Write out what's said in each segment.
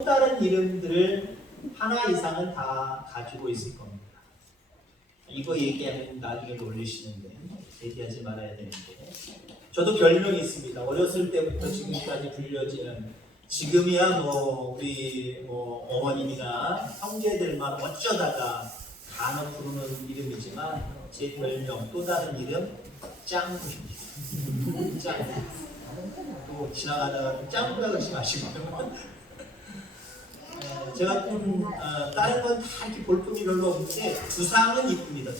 또 다른 이름들을 하나 이상은 다 가지고 있을 겁니다. 이거 얘기하면 나중에 놀리시는데 얘기하지 말아야 되는데, 저도 별명이 있습니다. 어렸을 때부터 지금까지 불려지는, 지금이야 우리 어머님이나 형제들만 어쩌다가 간혹 부르는 이름이지만 제 별명, 또 다른 이름 짱구입니다. 짱구. 또 지나가다가 짱구라고 하지 마시고요. 제가 좀 다른 건 다 이렇게 볼품이 별로 없는데 두상은 이쁩니다.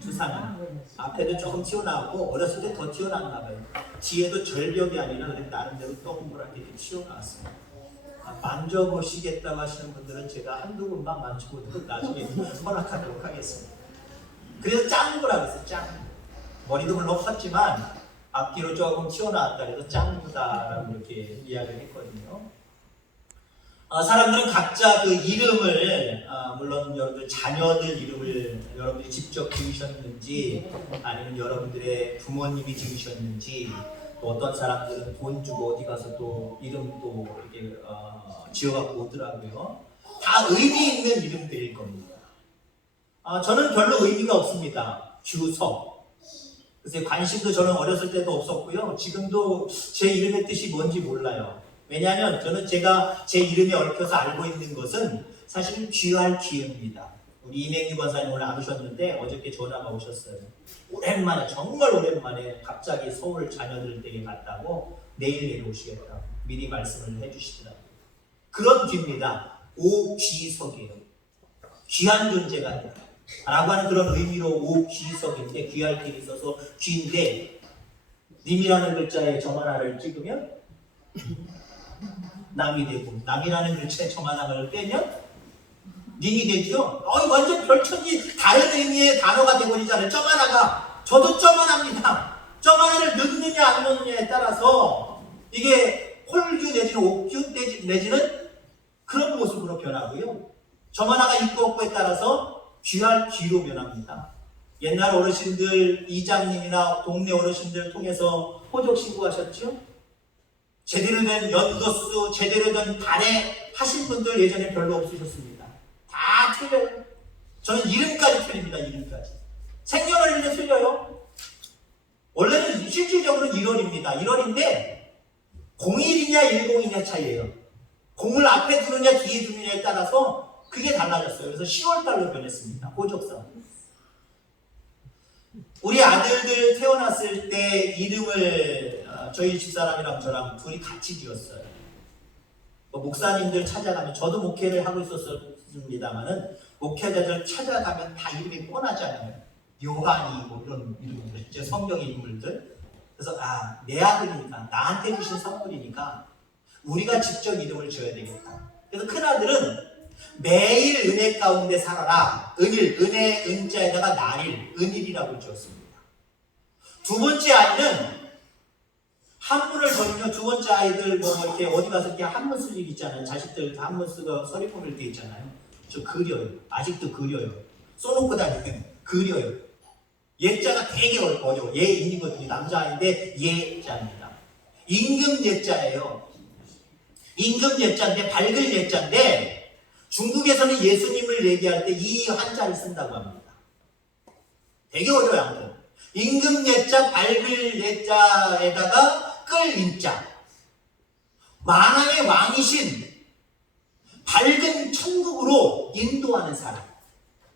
두상은 앞에도 조금 튀어나오고 어렸을 때 더 튀어나왔나 봐요. 뒤에도 절벽이 아니라 그냥 나름대로 동그랗게 이렇게 튀어나왔어요. 만져보시겠다고 하시는 분들은 제가 한두 분만 만져보고 나중에 허락하도록 하겠습니다. 그래서 짱구라고 했어요. 짱구. 머리도 물론 컸지만 앞뒤로 조금 튀어나왔다 그래서 짱구다라고 이렇게 이야기를 했거든요. 사람들은 각자 그 이름을, 물론 여러분들 자녀들 이름을 여러분들이 직접 지으셨는지 아니면 여러분들의 부모님이 지으셨는지, 또 어떤 사람들은 돈 주고 어디 가서 또 이름도 이렇게 지어갖고 오더라고요. 다 의미 있는 이름들일 겁니다. 저는 별로 의미가 없습니다. 규석. 그래서 관심도 저는 어렸을 때도 없었고요. 지금도 제 이름의 뜻이 뭔지 몰라요. 왜냐하면 저는 제가 제 이름에 얽혀서 알고 있는 것은 사실 귀할 기회입니다. 우리 이명규 권사님 오늘 안 오셨는데 어저께 전화가 오셨어요. 오랜만에, 정말 오랜만에 갑자기 서울 자녀들 댁에 갔다고 내일 내려오시겠다고 미리 말씀을 해주시더라고요. 그런 귀입니다. 오귀석이에요. 귀한 존재가 아니라 라고 하는 그런 의미로 오귀석인데, 귀할 길이 있어서 귀인데, 님이라는 글자에 점 하나를 찍으면 남이 되고, 남이라는 글자에 점 하나를 빼면 님이 되죠. 완전 별천지 다른 의미의 단어가 되버리잖아요. 점 하나가. 저도 점 하나입니다. 점 하나를 넣느냐 안 넣느냐에 따라서 이게 홀규 내지는 옥규 내지는 그런 모습으로 변하고요. 점 하나가 있고 없고에 따라서 귀할 귀로 변합니다. 옛날 어르신들, 이장님이나 동네 어르신들 통해서 호적 신고하셨죠? 제대로 된 연거수, 제대로 된 단에 하신 분들 예전에 별로 없으셨습니다. 다 틀려요. 저는 이름까지 틀립니다. 이름까지. 생년월일도 틀려요. 원래는 실질적으로는 1월입니다. 1월인데 01이냐 10이냐 차이예요. 0을 앞에 두느냐 뒤에 두느냐에 따라서 그게 달라졌어요. 그래서 10월달로 변했습니다. 호적상. 우리 아들들 태어났을 때 이름을 저희 집사람이랑 저랑 둘이 같이 지었어요. 목사님들 찾아가면, 저도 목회를 하고 있었습니다만은 목회자들 찾아가면 다 이름이 뻔하잖아요. 요한이 이런 이름들, 제 성경의 인물들. 그래서 내 아들이니까, 나한테 주신 선물이니까 우리가 직접 이름을 지어야 되겠다. 그래서 큰아들은 매일 은혜 가운데 살아라. 은일, 은혜, 은자에다가 날일, 은일이라고 지었습니다. 두 번째 아이는 한문을 전혀, 두 번째 아이들 이렇게 어디 가서 이렇게 한문 쓸 일 있잖아요. 자식들 한문 쓰고 서리폰을 돼 있잖아요. 저 그려요. 아직도 그려요. 써놓고 다니면 그려요. 예자가 되게 어려워. 예인이거든요. 남자아이인데 예자입니다. 임금 예자예요. 임금 예자인데, 밝을 예자인데, 중국에서는 예수님을 얘기할 때 이 한자를 쓴다고 합니다. 되게 어려워요. 아무튼 임금 예자, 밝을 예자에다가 끌 인자, 만왕의 왕이신 밝은 천국으로 인도하는 사람,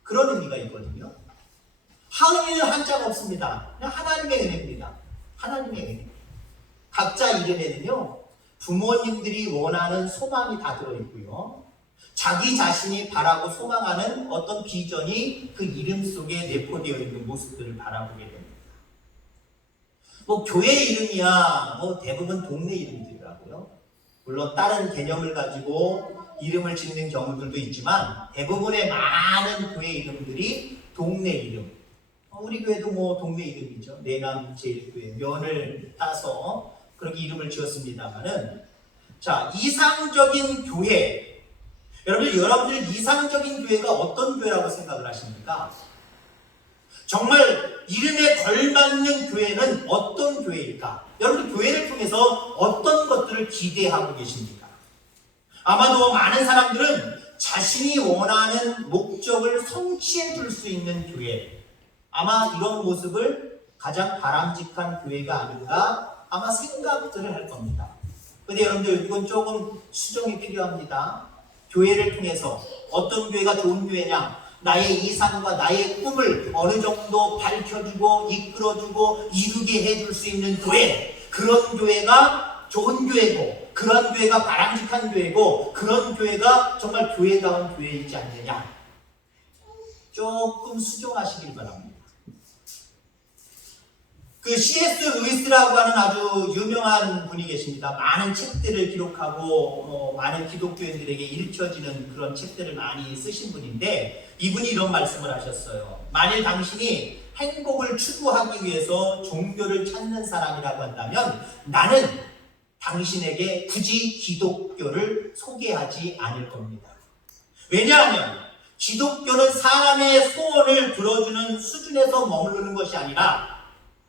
그런 의미가 있거든요. 하은이는 한자가 없습니다. 그냥 하나님의 은혜입니다. 하나님의 은혜. 각자 이름에는요 부모님들이 원하는 소망이 다 들어있고요, 자기 자신이 바라고 소망하는 어떤 비전이 그 이름 속에 내포되어 있는 모습들을 바라보게 됩니다. 교회 이름이야 대부분 동네 이름들이라고요. 물론 다른 개념을 가지고 이름을 짓는 경우들도 있지만 대부분의 많은 교회 이름들이 동네 이름. 우리 교회도 동네 이름이죠. 내남 제일교회 면을 따서 그렇게 이름을 지었습니다만은, 자, 이상적인 교회. 여러분들 이상적인 교회가 어떤 교회라고 생각을 하십니까? 정말 이름에 걸맞는 교회는 어떤 교회일까? 여러분들 교회를 통해서 어떤 것들을 기대하고 계십니까? 아마도 많은 사람들은 자신이 원하는 목적을 성취해 줄 수 있는 교회, 아마 이런 모습을 가장 바람직한 교회가 아닌가 아마 생각들을 할 겁니다. 근데 여러분들 이건 조금 수정이 필요합니다. 교회를 통해서 어떤 교회가 좋은 교회냐, 나의 이상과 나의 꿈을 어느 정도 밝혀주고 이끌어주고 이루게 해줄 수 있는 교회, 그런 교회가 좋은 교회고, 그런 교회가 바람직한 교회고, 그런 교회가 정말 교회다운 교회이지 않느냐, 조금 수정하시길 바랍니다. 그 C.S. 루이스라고 하는 아주 유명한 분이 계십니다. 많은 책들을 기록하고 많은 기독교인들에게 읽혀지는 그런 책들을 많이 쓰신 분인데, 이분이 이런 말씀을 하셨어요. 만일 당신이 행복을 추구하기 위해서 종교를 찾는 사람이라고 한다면 나는 당신에게 굳이 기독교를 소개하지 않을 겁니다. 왜냐하면 기독교는 사람의 소원을 들어주는 수준에서 머무르는 것이 아니라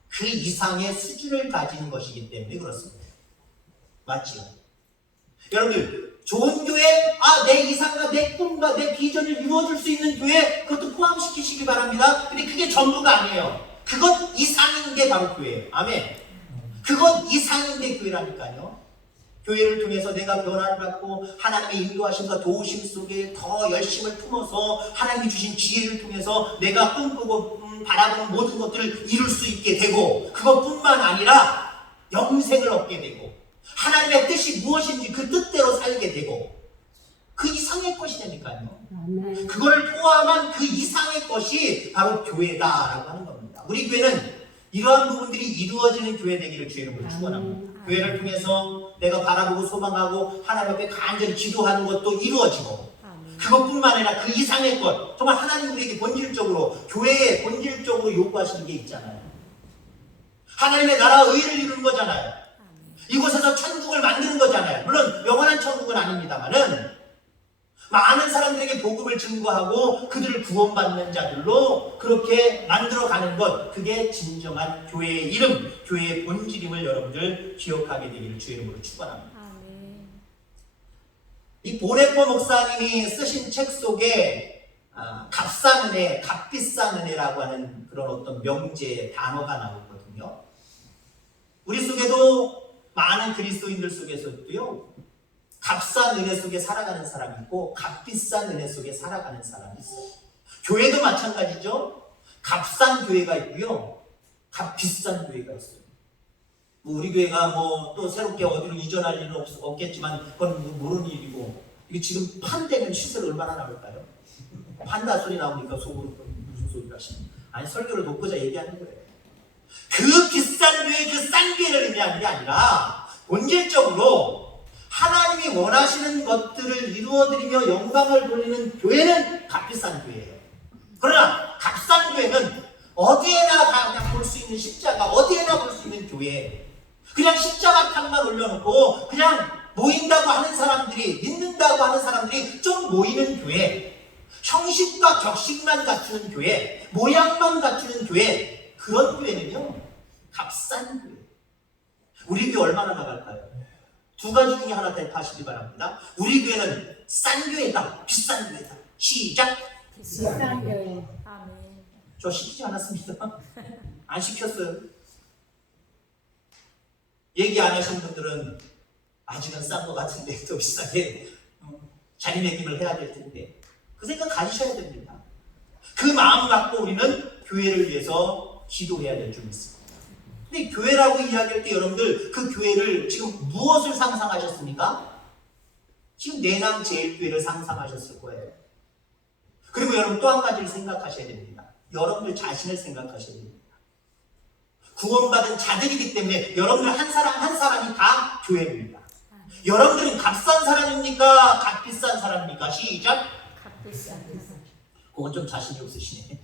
그 이상의 수준을 가진 것이기 때문에 그렇습니다. 맞지요? 여러분들, 좋은 교회, 내 이상과 내 꿈과 내 비전을 이루어줄 수 있는 교회, 그것도 포함시키시기 바랍니다. 근데 그게 전부가 아니에요. 그것 이상인 게 바로 교회예요. 아멘. 그것 이상인 게 교회라니까요. 교회를 통해서 내가 변화를 받고 하나님의 인도하심과 도우심 속에 더 열심을 품어서 하나님이 주신 지혜를 통해서 내가 꿈꾸고 바라보는 모든 것들을 이룰 수 있게 되고, 그것뿐만 아니라 영생을 얻게 되고 하나님의 뜻이 무엇인지 그 뜻대로 살게 되고, 그 이상의 것이라니까요. 그걸 포함한 그 이상의 것이 바로 교회다라고 하는 겁니다. 우리 교회는 이러한 부분들이 이루어지는 교회 되기를 주의 이름으로 축원합니다. 교회를 통해서 내가 바라보고 소망하고 하나님 앞에 간절히 기도하는 것도 이루어지고, 그것뿐만 아니라 그 이상의 것, 정말 하나님 우리에게 본질적으로, 교회에 본질적으로 요구하시는 게 있잖아요. 하나님의 나라 의를 이루는 거잖아요. 이곳에서 천국을 만드는 거잖아요. 물론 영원한 천국은 아닙니다만은 많은 사람들에게 복음을 증거하고 그들을 구원받는 자들로 그렇게 만들어가는 것, 그게 진정한 교회의 이름, 교회의 본질임을 여러분들 기억하게 되기를 주의 이름으로 축원합니다. 이 보네포 목사님이 쓰신 책 속에 값싼 은혜, 값비싼 은혜라고 하는 그런 어떤 명제의 단어가 나오거든요. 우리 속에도 많은 그리스도인들 속에서도요, 값싼 은혜 속에 살아가는 사람이 있고 값비싼 은혜 속에 살아가는 사람이 있어요. 교회도 마찬가지죠. 값싼 교회가 있고요, 값비싼 교회가 있어요. 우리 교회가 또 새롭게 어디로 이전할 일은 없겠지만 그건 모르는 일이고, 이게 지금 판되면 시세를 얼마나 나올까요? 판다 소리 나오니까 속으로 무슨 소리를 하시는, 아니 설교를 돕고자 얘기하는 거예요. 그 비싼 교회, 그 싼 교회를 의미하는 게 아니라 본질적으로 하나님이 원하시는 것들을 이루어드리며 영광을 돌리는 교회는 값비싼 교회예요. 그러나 값싼 교회는 어디에나 그냥 볼 수 있는 십자가, 어디에나 볼 수 있는 교회, 그냥 십자가 탑만 올려놓고 그냥 모인다고 하는 사람들이, 믿는다고 하는 사람들이 좀 모이는 교회, 형식과 격식만 갖추는 교회, 모양만 갖추는 교회, 그런 교회는요 값싼 교회. 우리 교회 얼마나 나갈까요? 두 가지 중에 하나 대파하시기 바랍니다. 우리 교회는 싼 교회다, 비싼 교회다. 시작. 비싼 교회. 아멘. 저 시키지 않았습니다. 안 시켰어요. 얘기 안 하신 분들은 아직은 싼 것 같은데 더 비싸게 자리매김을 해야 될 텐데, 그 생각 가지셔야 됩니다. 그 마음 갖고 우리는 교회를 위해서 기도해야 될 줄 믿습니다. 근데 교회라고 이야기할 때 여러분들, 그 교회를 지금 무엇을 상상하셨습니까? 지금 내남제일교회를 상상하셨을 거예요. 그리고 여러분 또 한 가지를 생각하셔야 됩니다. 여러분들 자신을 생각하셔야 됩니다. 구원받은 자들이기 때문에 여러분들 한 사람 한 사람이 다 교회입니다. 여러분들은 값싼 사람입니까? 값비싼 사람입니까? 시작. 값비싼. 그건 좀 자신이 없으시네.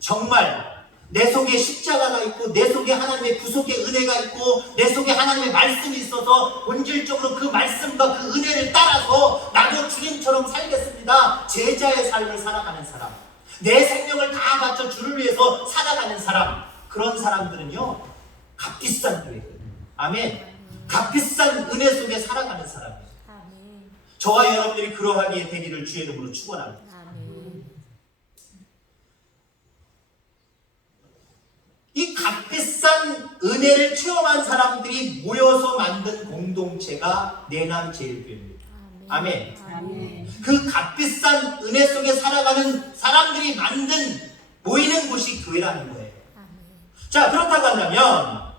정말 내 속에 십자가가 있고 내 속에 하나님의 구속의 은혜가 있고 내 속에 하나님의 말씀이 있어서 본질적으로 그 말씀과 그 은혜를 따라서 나도 주님처럼 살겠습니다, 제자의 삶을 살아가는 사람, 내 생명을 다 바쳐 주를 위해서 살아가는 사람, 그런 사람들은요 값비싼 교회예요. 아멘. 값비싼 은혜 속에 살아가는 사람이에요. 아멘. 저와 여러분들이 그러하게 되기를 주의 이름으로 축원합니다. 아멘. 이 값비싼 은혜를 체험한 사람들이 모여서 만든 공동체가 내남제일교회입니다. 아멘. 아멘. 그 값비싼 은혜 속에 살아가는 사람들이 만든 모이는 곳이 교회라는 거예요. 자, 그렇다고 한다면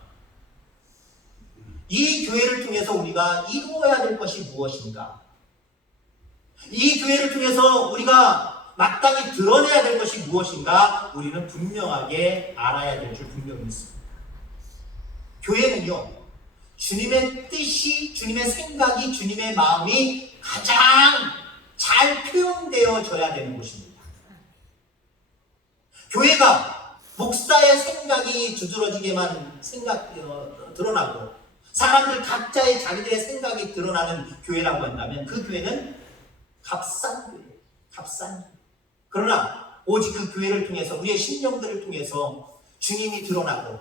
이 교회를 통해서 우리가 이루어야 될 것이 무엇인가? 이 교회를 통해서 우리가 마땅히 드러내야 될 것이 무엇인가? 우리는 분명하게 알아야 될 줄 분명히 있습니다. 교회는요, 주님의 뜻이, 주님의 생각이, 주님의 마음이 가장 잘 표현되어져야 되는 곳입니다. 교회가 목사의 생각이 두드러지게만 드러나고 사람들 각자의 자기들의 생각이 드러나는 교회라고 한다면 그 교회는 값싼 교회, 값싼 교회. 그러나 오직 그 교회를 통해서 우리의 심령들을 통해서 주님이 드러나고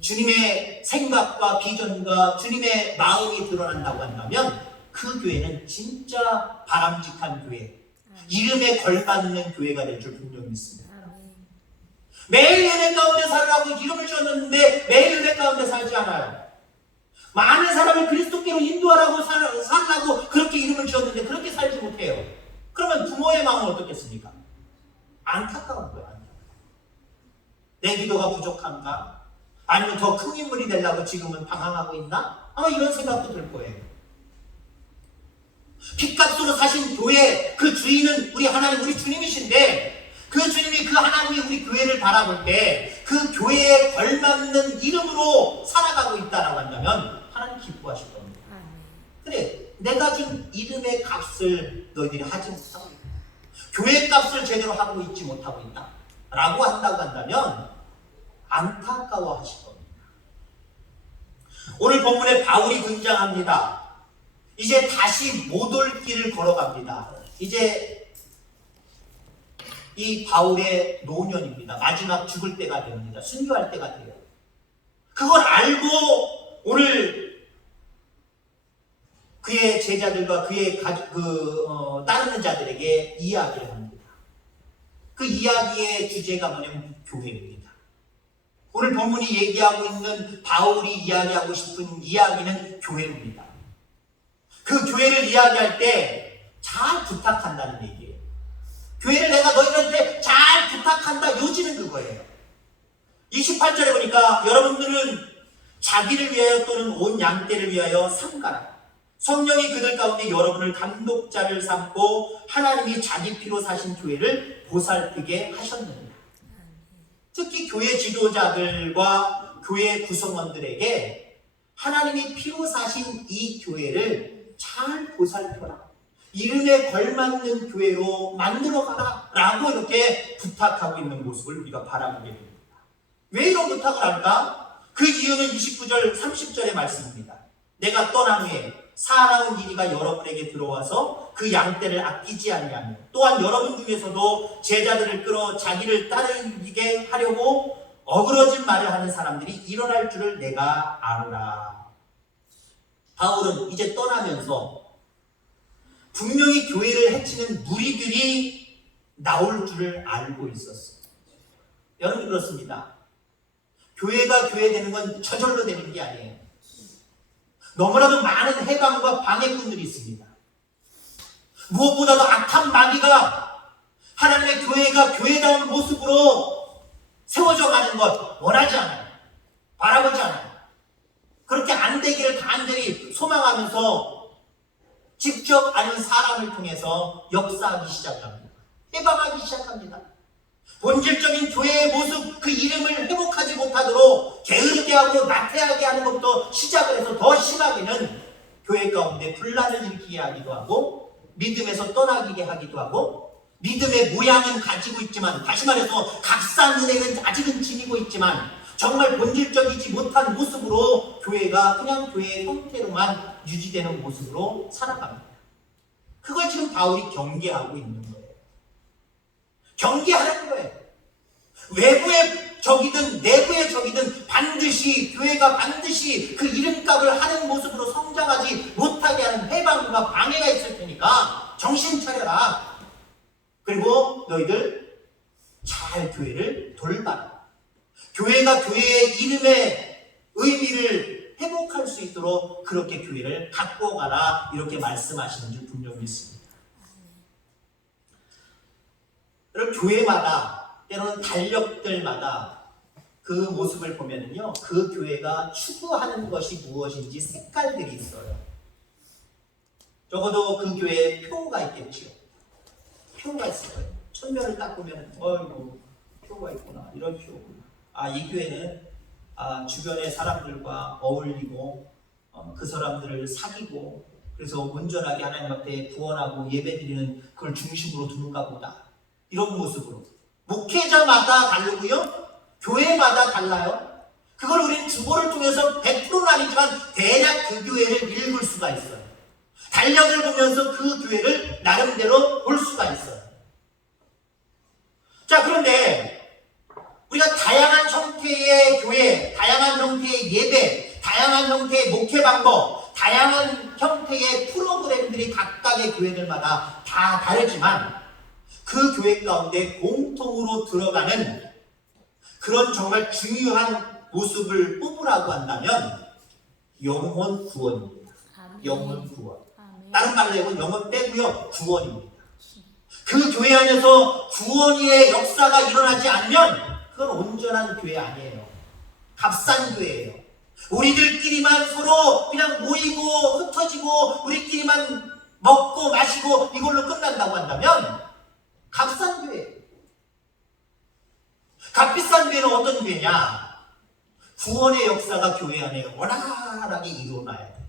주님의 생각과 비전과 주님의 마음이 드러난다고 한다면 그 교회는 진짜 바람직한 교회, 이름에 걸맞는 교회가 될 줄 분명히 믿습니다. 매일 은혜 가운데 살라고 이름을 지었는데 매일 은혜 가운데 살지 않아요. 많은 사람을 그리스도께로 인도하라고 살라고 그렇게 이름을 지었는데 그렇게 살지 못해요. 그러면 부모의 마음은 어떻겠습니까? 안타까운 거예요. 내 기도가 부족한가? 아니면 더 큰 인물이 되려고 지금은 방황하고 있나? 아마 이런 생각도 들 거예요. 핏값으로 사신 교회 그 주인은 우리 하나님, 우리 주님이신데 그 주님이, 그 하나님이 우리 교회를 바라볼 때 그 교회에 걸맞는 이름으로 살아가고 있다라고 한다면 하나님 기뻐하실 겁니다. 그래, 내가 준 이름의 값을 너희들이 하지 못하고 있다. 교회 값을 제대로 하고 있지 못하고 있다 라고 한다고 한다면 안타까워 하실 겁니다. 오늘 본문에 바울이 등장합니다. 이제 다시 못 올 길을 걸어갑니다. 이제 이 바울의 노년입니다. 마지막 죽을 때가 됩니다. 순교할 때가 돼요. 그걸 알고 오늘 그의 제자들과 그의 따르는 자들에게 이야기를 합니다. 그 이야기의 주제가 뭐냐면 교회입니다. 오늘 본문이 얘기하고 있는 바울이 이야기하고 싶은 이야기는 교회입니다. 그 교회를 이야기할 때 잘 부탁한다는 얘기예요. 교회를 내가 너희들한테 잘 부탁한다. 요지는 그거예요. 28절에 보니까 여러분들은 자기를 위하여 또는 온 양떼를 위하여 삼가라. 성령이 그들 가운데 여러분을 감독자를 삼고 하나님이 자기 피로 사신 교회를 보살피게 하셨느니라. 특히 교회 지도자들과 교회 구성원들에게 하나님이 피로 사신 이 교회를 잘 보살펴라. 이름에 걸맞는 교회로 만들어가라 라고 이렇게 부탁하고 있는 모습을 우리가 바라보게 됩니다. 왜 이런 부탁을 할까? 그 이유는 29절 30절의 말씀입니다. 내가 떠난 후에 사나운 이리가 여러분에게 들어와서 그 양떼를 아끼지 아니하며 또한 여러분 중에서도 제자들을 끌어 자기를 따르게 하려고 어그러진 말을 하는 사람들이 일어날 줄을 내가 아노라. 바울은 이제 떠나면서 분명히 교회를 해치는 무리들이 나올 줄을 알고 있었어요. 여러분 그렇습니다. 교회가 교회되는 건 저절로 되는 게 아니에요. 너무나도 많은 해방과 방해꾼들이 있습니다. 무엇보다도 악한 마귀가 하나님의 교회가 교회다운 모습으로 세워져 가는 것 원하지 않아요. 바라보지 않아요. 그렇게 안 되기를 간절히 소망하면서 직접 아는 사람을 통해서 역사하기 시작합니다. 해방하기 시작합니다. 본질적인 교회의 모습, 그 이름을 회복하지 못하도록 게으르게 하고 나태하게 하는 것부터 시작을 해서 더 심하게는 교회 가운데 분란을 일으키게 하기도 하고 믿음에서 떠나게 하기도 하고 믿음의 모양은 가지고 있지만, 다시 말해서 값싼 은혜는 아직은 지니고 있지만 정말 본질적이지 못한 모습으로 교회가 그냥 교회의 형태로만 유지되는 모습으로 살아갑니다. 그걸 지금 바울이 경계하고 있는 거예요. 경계하는 거예요. 외부의 적이든 내부의 적이든 반드시 교회가 반드시 그 이름값을 하는 모습으로 성장하지 못하게 하는 해방과 방해가 있을 테니까 정신 차려라. 그리고 너희들 잘 교회를 돌봐라. 교회가 교회의 이름의 의미를 회복할 수 있도록 그렇게 교회를 갖고 가라. 이렇게 말씀하시는 줄 분명히 믿습니다. 여러분, 교회마다 때로는 달력들마다 그 모습을 보면요, 그 교회가 추구하는 것이 무엇인지 색깔들이 있어요. 적어도 그 교회에 표가 있겠죠. 표가 있어요. 천면을 딱 보면 어이구 표가 있구나, 이런 표구나. 이 교회는 주변의 사람들과 어울리고 그 사람들을 사귀고 그래서 온전하게 하나님 앞에 구원하고 예배드리는 그걸 중심으로 두는가 보다. 이런 모습으로 목회자마다 다르고요, 교회마다 달라요. 그걸 우리는 주보를 통해서 100%는 아니지만 대략 그 교회를 읽을 수가 있어요. 달력을 보면서 그 교회를 나름대로 볼 수가 있어요. 자, 그런데 우리가 다양한 형태의 교회, 다양한 형태의 예배, 다양한 형태의 목회 방법, 다양한 형태의 프로그램들이 각각의 교회들마다 다 다르지만 그 교회 가운데 공통으로 들어가는 그런 정말 중요한 모습을 뽑으라고 한다면 영혼 구원입니다. 영혼 구원. 다른 말로 하면 영혼 빼고요, 구원입니다. 그 교회 안에서 구원의 역사가 일어나지 않으면 그건 온전한 교회 아니에요. 값싼 교회예요. 우리들끼리만 서로 그냥 모이고 흩어지고 우리끼리만 먹고 마시고 이걸로 끝난다고 한다면 값싼 교회예요. 값비싼 교회는 어떤 교회냐? 구원의 역사가 교회 안에 원활하게 일어나야 돼.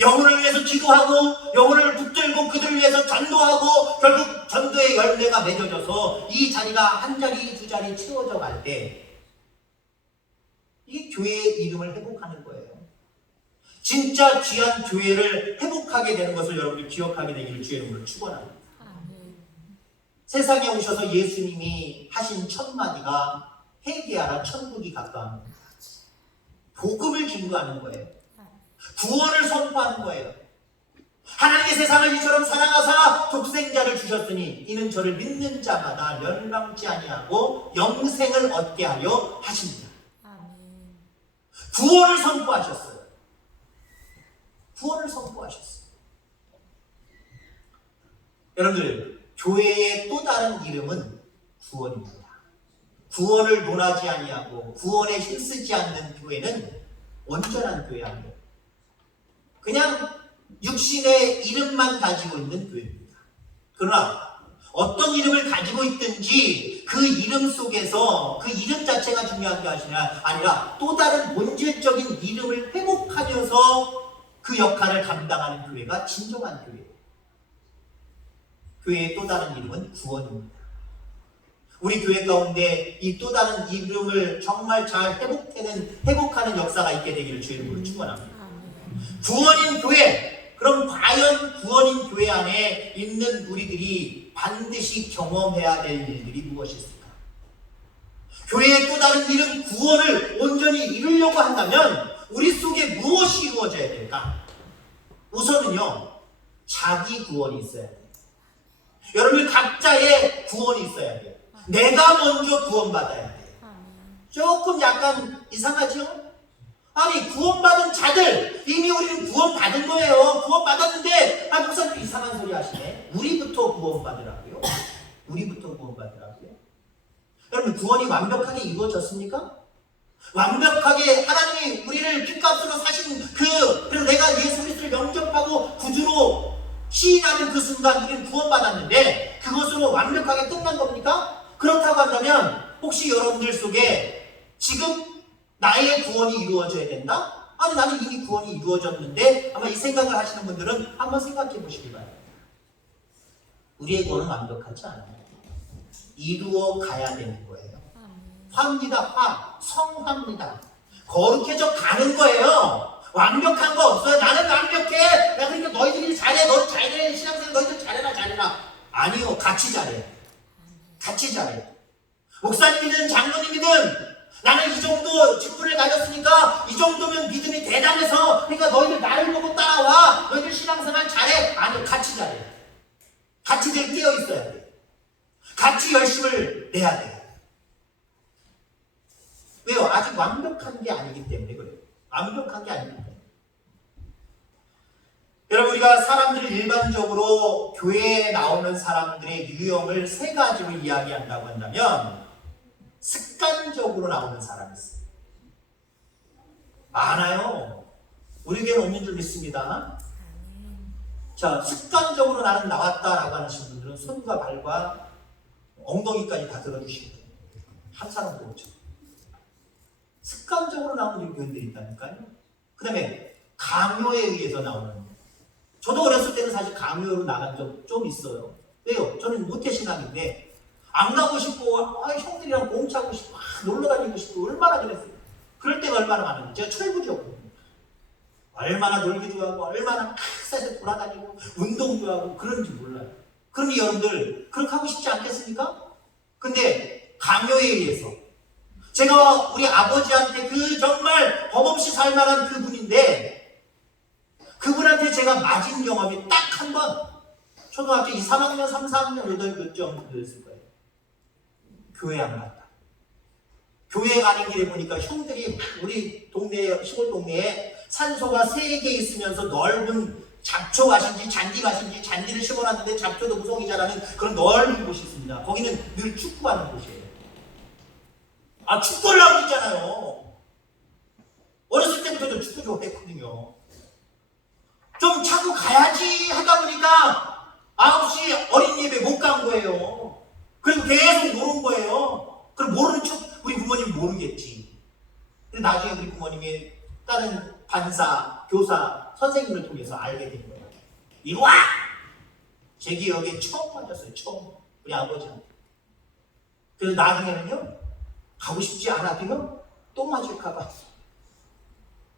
영혼을 위해서 기도하고 영혼을 붙들고 그들을 위해서 전도하고 결국 전도의 열매가 맺어져서 이 자리가 한 자리 두 자리 채워져 갈 때 이게 교회의 이름을 회복하는 거예요. 진짜 귀한 교회를 회복하게 되는 것을 여러분이 기억하게 되기를 주의 이름으로 축원합니다. 세상에 오셔서 예수님이 하신 첫 마디가 회개하라, 천국이 가까운 거예요. 복음을 증거하는 거예요. 구원을 선포하는 거예요. 하나님의 세상을 이처럼 사랑하사 독생자를 주셨으니 이는 저를 믿는 자마다 멸망치 아니하고 영생을 얻게 하려 하십니다. 구원을 선포하셨어요. 구원을 선포하셨어요. 여러분들, 교회의 또 다른 이름은 구원입니다. 구원을 논하지 아니하고 구원에 힘쓰지 않는 교회는 온전한 교회 아니에요. 그냥 육신의 이름만 가지고 있는 교회입니다. 그러나 어떤 이름을 가지고 있든지 그 이름 속에서 그 이름 자체가 중요한 게 아니라 또 다른 본질적인 이름을 회복하면서 그 역할을 감당하는 교회가 진정한 교회예요. 교회의 또 다른 이름은 구원입니다. 우리 교회 가운데 이 또 다른 이름을 정말 잘 회복하는 역사가 있게 되기를 주의 이름으로 축원합니다. 구원인 교회, 그럼 과연 구원인 교회 안에 있는 우리들이 반드시 경험해야 될 일들이 무엇이 있을까? 교회의 또 다른 이름 구원을 온전히 이루려고 한다면 우리 속에 무엇이 이루어져야 될까? 우선은요, 자기 구원이 있어야 돼요. 여러분, 각자의 구원이 있어야 돼요. 내가 먼저 구원받아야 돼요. 조금 약간 이상하죠? 아니, 구원받은 자들, 이미 우리는 구원받은 거예요. 구원받았는데 목사님 이상한 소리 하시네. 우리부터 구원받으라고요? 우리부터 구원받으라고요? 여러분, 구원이 완벽하게 이루어졌습니까? 완벽하게 하나님이 우리를 핏값으로 사신 그래서 내가 예수 그리스도를 영접하고 구주로 시인하는 그 순간 우리는 구원받았는데 그것으로 완벽하게 끝난 겁니까? 그렇다고 한다면 혹시 여러분들 속에 지금 나의 구원이 이루어져야 된다? 아니, 나는 이미 구원이 이루어졌는데 아마 이 생각을 하시는 분들은 한번 생각해 보시기 바랍니다. 우리의 구원은 완벽하지 않아요. 이루어 가야 되는 거예요. 화입니다. 성화입니다. 거룩해져 가는 거예요. 완벽한 거 없어요. 나는 완벽해. 나 그러니까 너희들이 잘해. 너희 잘해. 신앙생활 너희들 잘해라. 아니요. 같이 잘해. 같이 잘해. 목사님이든 장로님이든 나는 이 정도 직분을 가졌으니까 이 정도면 믿음이 대단해서 그러니까 너희들 나를 보고 따라와. 너희들 신앙생활 잘해. 아니요, 같이 잘해. 같이 늘 깨어 있어야 돼. 같이 열심을 내야 돼. 왜요? 아직 완벽한 게 아니기 때문에 그래요. 완벽한 게 아니기 때문에. 여러분, 우리가 사람들을 일반적으로 교회에 나오는 사람들의 유형을 세 가지로 이야기한다고 한다면 습관적으로 나오는 사람이 있어요. 많아요. 우리 교회는 없는 줄 믿습니다. 자, 습관적으로 나는 나왔다라고 하시는 분들은 손과 발과 엉덩이까지 다 들어주시거든요. 한 사람도 없죠. 습관적으로 나오는 교인들이 있다니까요. 그 다음에 강요에 의해서 나오는. 저도 어렸을 때는 사실 강요로 나간 적 좀 있어요. 왜요? 저는 모태신앙인데 안 가고 싶고 형들이랑 공차고 싶고 놀러 다니고 싶고 얼마나 그랬어요. 그럴 때가 얼마나 많은데 제가 철부지였거든요. 얼마나 놀기 좋아하고 얼마나 싹싹 돌아다니고 운동 좋아하고 그런지 몰라요. 그러니 여러분들 그렇게 하고 싶지 않겠습니까? 근데 강요에 의해서 제가 우리 아버지한테 그 정말 법없이 살만한 그분인데 그분한테 제가 맞은 경험이 딱 한 번, 초등학교 2, 3학년, 3, 4학년, 8, 몇 정도였을 거예요. 교회 안 갔다. 교회 가는 길에 보니까 형들이 우리 동네, 시골 동네에 산소가 3개 있으면서 넓은 잡초 가신지 잔디 가신지 잔디를 심어놨는데 잡초도 무성이 자라는 그런 넓은 곳이 있습니다. 거기는 늘 축구하는 곳이에요. 아, 축구를 하고 있잖아요. 어렸을 때부터 저 축구 좋아했거든요. 좀 차고 가야지 하다 보니까 9시 어린 예배 못 간 거예요. 그리고 계속 노는 거예요. 그럼 모르는 척 우리 부모님 모르겠지. 근데 나중에 우리 부모님이 다른 반사, 교사, 선생님을 통해서 알게 된 거예요. 이리 와! 제 기억에 처음 맞았어요. 처음. 우리 아버지한테. 그래서 나중에는요. 가고 싶지 않아도요. 또 맞을까 봐.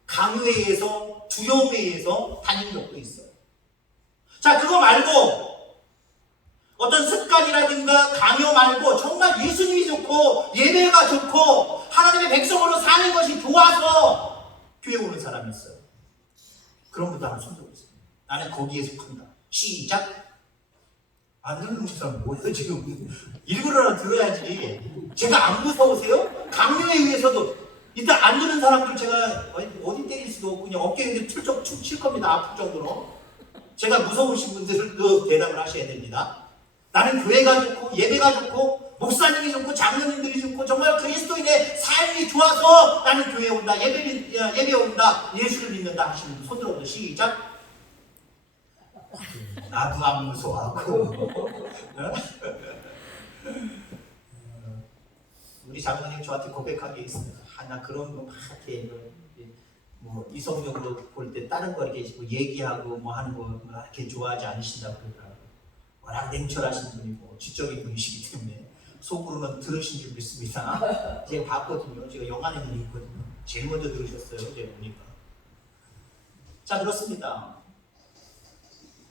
강요에 의해서, 두려움에 의해서 다닌 적도 있어요. 자, 그거 말고 어떤 습관이라든가 강요 말고 정말 예수님이 좋고 예배가 좋고 하나님의 백성으로 사는 것이 좋아서 교회 오는 사람이 있어요. 그런 분도 한번 손들고 있어요. 나는 거기에 속한다. 시작. 안 듣는 사람 뭐예요 지금? 일부러 들어야지. 제가 안 무서우세요? 강요에 의해서도 일단 안 듣는 사람들 제가 어디 때릴 수도 없고 그냥 어깨에 툴쩍 칠 겁니다. 아플 정도로. 제가 무서우신 분들도 대답을 하셔야 됩니다. 나는 교회가 좋고 예배가 좋고 목사님이 좋고 장로님들이 좋고 정말 그리스도인의 삶이 좋아서 나는 교회에 온다. 예배에 온다. 예수를 믿는다 하시는 분 손 들어보세요. 시작. 나도 안 무서워하고 우리 장로님 저한테 고백한 게 있습니다. 나 그런 거 막 이렇게 뭐 이성적으로 볼 때 다른 거 이렇게 얘기하고 뭐 하는 거 이렇게 좋아하지 않으신다고 그러더라고요. 워낙 냉철하신 분이고 지적인 분이시기 때문에 속으로는 들으신 줄 믿습니다. 제가 봤거든요. 제가 영안에 눈이 있거든요. 제일 먼저 들으셨어요. 제가 보니까. 자, 그렇습니다.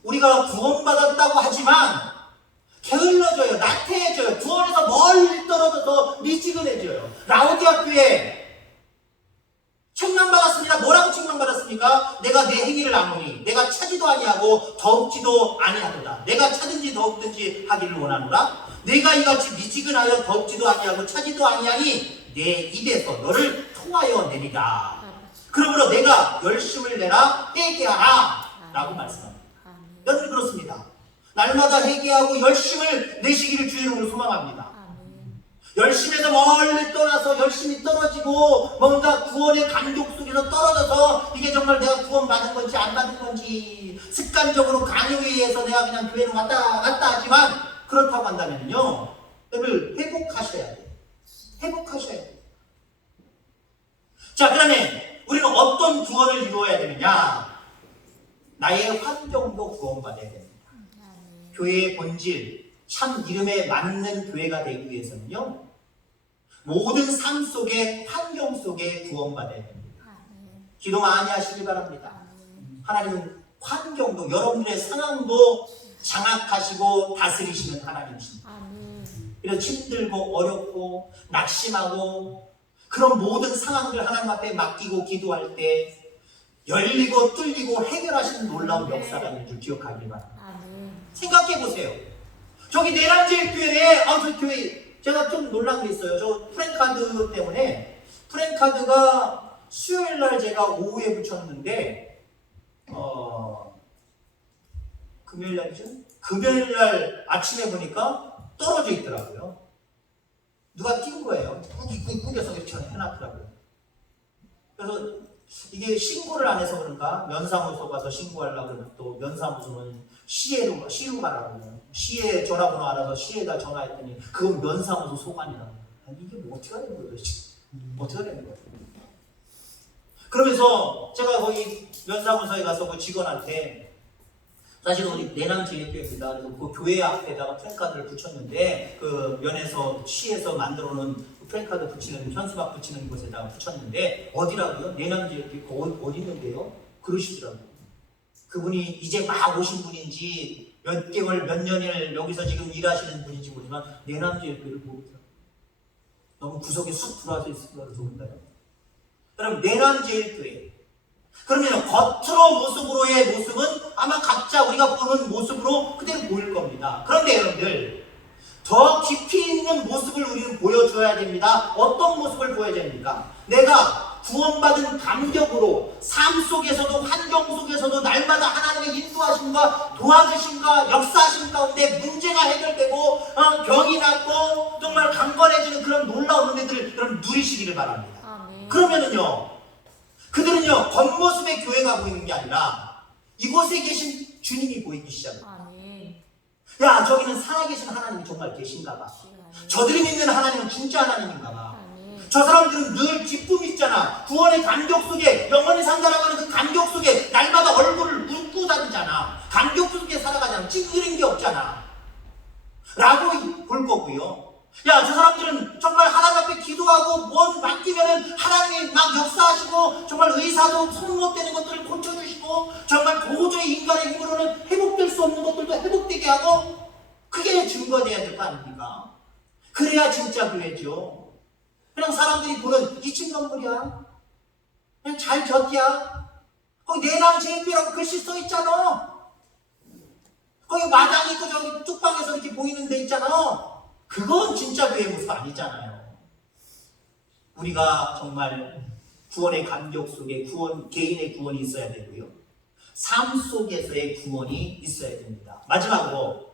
우리가 구원받았다고 하지만 게을러져요. 나태해져요. 구원에서 멀리 떨어져서 미지근해져요. 라오디아 교회 책망받았습니다. 뭐라고 책망받았습니까? 내가 내 행위를 아무니 내가 차지도 아니하고 더욱지도 아니하도다. 내가 차든지 더욱든지 하기를 원하노라. 내가 이같이 미지근하여 더욱지도 아니하고 차지도 아니하니 내 입에서 너를 통하여 내리라. 그러므로 내가 열심을 내라 회개하라 라고 말씀합니다. 여러분 그렇습니다. 날마다 회개하고 열심을 내시기를 주의 이름으로 소망합니다. 열심에서 멀리 떠나서 열심히 떨어지고 뭔가 구원의 감격 속에서 떨어져서 이게 정말 내가 구원받은 건지 안 받은 건지 습관적으로 강요에 의해서 내가 그냥 교회로 왔다 갔다 하지만 그렇다고 한다면요 여러분 회복하셔야 돼요. 회복하셔야 돼요. 자, 그 다음에 우리는 어떤 구원을 이루어야 되느냐? 나의 환경도 구원받아야 됩니다. 교회의 본질, 참 이름에 맞는 교회가 되기 위해서는요 모든 삶 속에 환경 속에 구원받아야 됩니다. 기도 많이 하시기 바랍니다. 하나님은 환경도 여러분들의 상황도 장악하시고 다스리시는 하나님이십니다. 이런 힘들고 어렵고 낙심하고 그런 모든 상황들 하나님 앞에 맡기고 기도할 때 열리고 뚫리고 해결하시는 놀라운 역사가 있는 줄 기억하길 바랍니다. 생각해 보세요. 저기 내남제일교회에 저 교회 제가 좀 놀란 게 있어요. 저 프랜카드 때문에 프랜카드가 수요일 날 제가 오후에 붙였는데 금요일 날이죠? 금요일 날 아침에 보니까 떨어져 있더라고요. 누가 낀 거예요. 꾸겨서 이렇게 해놨더라고요. 그래서 이게 신고를 안 해서 그런가 면사무소 가서 신고하려고 그러면 또 면사무소는 시로 가라고 시에 전화번호 알아서 시에다 전화했더니 그건 면사무소 소관이라고. 이게 뭐 어떻게 하는 거예요 지금? 어떻게 하는 거예요? 그러면서 제가 거기 면사무소에 가서 그 직원한테 사실 우리 내남제일교회입니다. 그래서 그 교회 앞에다가 프랜카드를 붙였는데 그 면에서 시에서 만들어놓은 프랜카드 붙이는 현수막 붙이는 곳에다가 붙였는데 어디라고요? 내남제일교회 어디 있는데요? 그러시더라고요. 그분이 이제 막 오신 분인지 몇 개월 몇 년을 여기서 지금 일하시는 분인지 모르지만 내남제일교회를 모르더라고요. 너무 구석에 쑥 들어와서 있어서 그런가요? 그럼 내남제일교회 그러면 겉으로 모습으로의 모습은 아마 각자 우리가 보는 모습으로 그대로 보일 겁니다. 그런데 여러분들 더 깊이 있는 모습을 우리는 보여줘야 됩니다. 어떤 모습을 보여야 됩니까? 내가 구원받은 감격으로 삶 속에서도 환경 속에서도 날마다 하나님의 인도하심과 도와주심과 역사하심 가운데 문제가 해결되고 병이 낫고 정말 강건해지는 그런 놀라운 은혜들을 여러분 누리시기를 바랍니다. 그러면은요 그들은요 겉모습의 교회가 보이는 게 아니라 이곳에 계신 주님이 보이기 시작합니다. 야 저기는 살아계신 하나님이 정말 계신가 봐. 저들이 믿는 하나님은 진짜 하나님인가 봐. 저 사람들은 늘 기쁨이 있잖아. 구원의 감격 속에 영원히 산다라고 하는 그 감격 속에 날마다 얼굴을 웃고 다니잖아. 감격 속에 살아가잖아. 찡그린 게 없잖아 라고 볼 거고요. 야, 저 사람들은 정말 하나님 앞에 기도하고 뭔 맡기면은 하나님이 막 역사하시고 정말 의사도 소못되는 것들을 고쳐주시고 정말 도저히 인간의 힘으로는 회복될 수 없는 것들도 회복되게 하고 그게 증거돼야 될 거 아닙니까? 그래야 진짜 교회죠. 그냥 사람들이 보는 2층 건물이야. 그냥 잘 졌야. 거기 내남제일교회라고 글씨 써 있잖아. 거기 마당 있고 저기 뚝방에서 이렇게 보이는 데 있잖아. 그건 진짜 교회 모습 아니잖아요. 우리가 정말 구원의 감격 속에 개인의 구원이 있어야 되고요. 삶 속에서의 구원이 있어야 됩니다. 마지막으로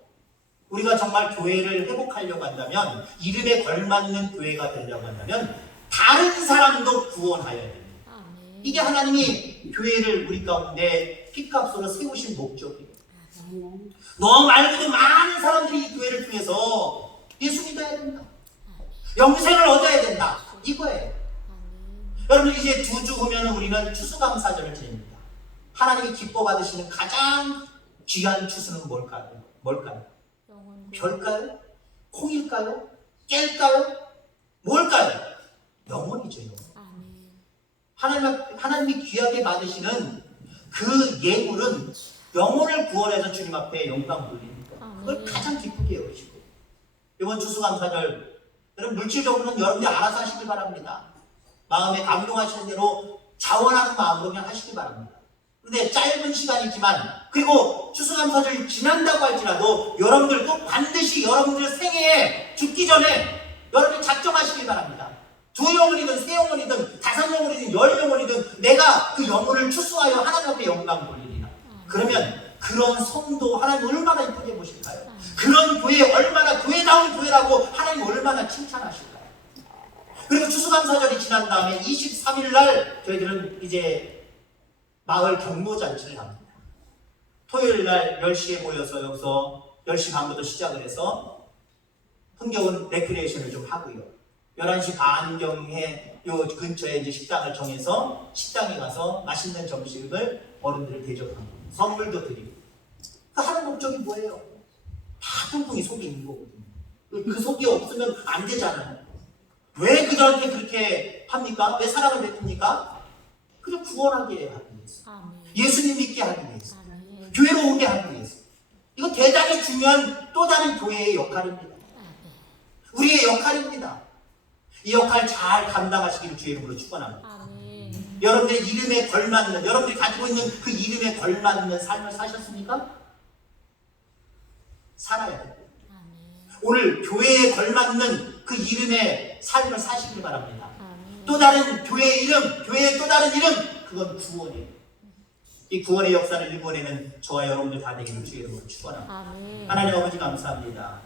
우리가 정말 교회를 회복하려고 한다면 이름에 걸맞는 교회가 되려고 한다면 다른 사람도 구원하여야 됩니다. 이게 하나님이 교회를 우리 가운데 핏값으로 세우신 목적이에요. 너 말고도 많은 사람들이 이 교회를 통해서 예수 믿어야 된다. 영생을 얻어야 된다. 이거예요. 여러분 이제 2주 후면 우리는 추수감사절을 지냅니다. 하나님이 기뻐 받으시는 가장 귀한 추수는 뭘까요? 별까요? 콩일까요? 깰까요? 뭘까요? 영혼이죠. 하나님이 귀하게 받으시는 그 예물은 영혼을 구원해서 주님 앞에 영광 돌립니다. 그걸 가장 기쁘게 여기시고 이번 추수감사절 여러분 물질적으로는 여러분들이 알아서 하시길 바랍니다. 마음에 감동하시는 대로 자원하는 마음으로 그냥 하시길 바랍니다. 그런데 짧은 시간이지만 그리고 추수감사절이 지난다고 할지라도 여러분들도 반드시 여러분들 생애에 죽기 전에 여러분이 작정하시길 바랍니다. 2영혼이든 3영혼이든 5영혼이든 10영혼이든 내가 그 영혼을 추수하여 하나님 앞에 영광 돌리리라. 그러면 그런 성도 하나님 얼마나 이쁘게 보실까요? 그런 교회 얼마나 교회다운 교회라고 하나님 얼마나 칭찬하실까요? 그리고 추수감사절이 지난 다음에 23일 날 저희들은 이제 마을 경로잔치를 합니다. 토요일 날 10시에 모여서 여기서 10시 반부터 시작을 해서 흥겨운 레크리에이션을 좀 하고요. 11시 반경에 요 근처에 이제 식당을 정해서 식당에 가서 맛있는 점심을 어른들을 대접하고 선물도 드리고 그 하는 목적이 뭐예요? 다 뚱뚱이 속이 있는 거거든요. 그 속이 없으면 안 되잖아요. 왜 그들한테 그렇게 합니까? 왜 사랑을 베풉니까? 그냥 구원하게 하기 위해서. 예수님 믿게 하기 위해서. 교회로 오게 하기 위해서. 이거 대단히 중요한 또 다른 교회의 역할입니다. 우리의 역할입니다. 이 역할 잘 감당하시기를 주의 이름으로 축원합니다. 아멘. 여러분들의 이름에 걸맞는, 여러분들이 가지고 있는 그 이름에 걸맞는 삶을 사셨습니까? 살아야 돼요. 아멘. 오늘 교회에 걸맞는 그 이름의 삶을 사시길 바랍니다. 아멘. 또 다른 교회의 이름, 교회의 또 다른 이름, 그건 구원이에요. 이 구원의 역사를 일궈내는 저와 여러분들 다 되기를 주의 이름으로 축원합니다. 아멘. 하나님 아버지 감사합니다.